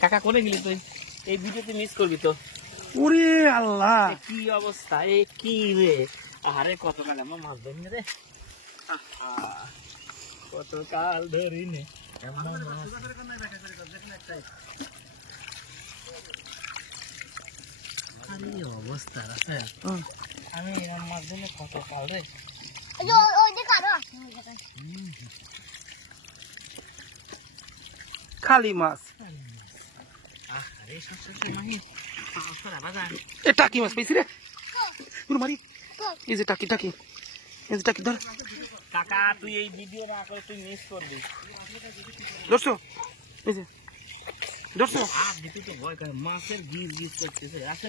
কাকা কোনে গেলি তুই? এই ভিডিওতে মিস করবি তো। ওরে আল্লাহ, কি অবস্থা! এই কি রে, আরে কত কাল আমার মাছ ধরিনি রে, কত কাল ধরিনি অবস্থা আছে। আমি মাছ ধরে কত কাল রে। খালি মাছ। এ টাকি মাছ পেয়েছি রে, মারি। এই যে টাকি টাকি, এই যে টাকি ধর। কাকা তুই এই ভিডিও না করে তুই মিস করবি। ধরছো? এই যে ধরছো? আর দিতে তো ভয় করে, মাছের গিজ গিজ করতেছে। আসে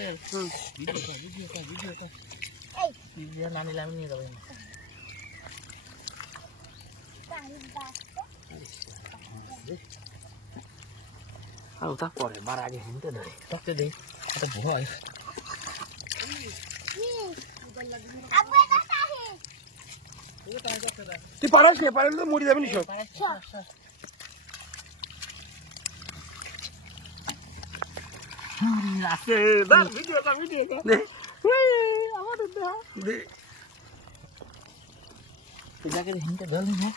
ভিডিওটা ভিডিওটা ভিডিওটা ভিডিও না নিলে আমি নিয়ে যাবো না। আর ওটা পরে বার আগে হিনতে ধরে তখন দেই এটা ভয়। তুই পারাস না, পারলে তো মরে যাবে নি সব। আছে দাঁড় ভিডিওটা ভিডিওটা দে আমাদের দে দে। তুই যাকে হিনতে ধরবি না।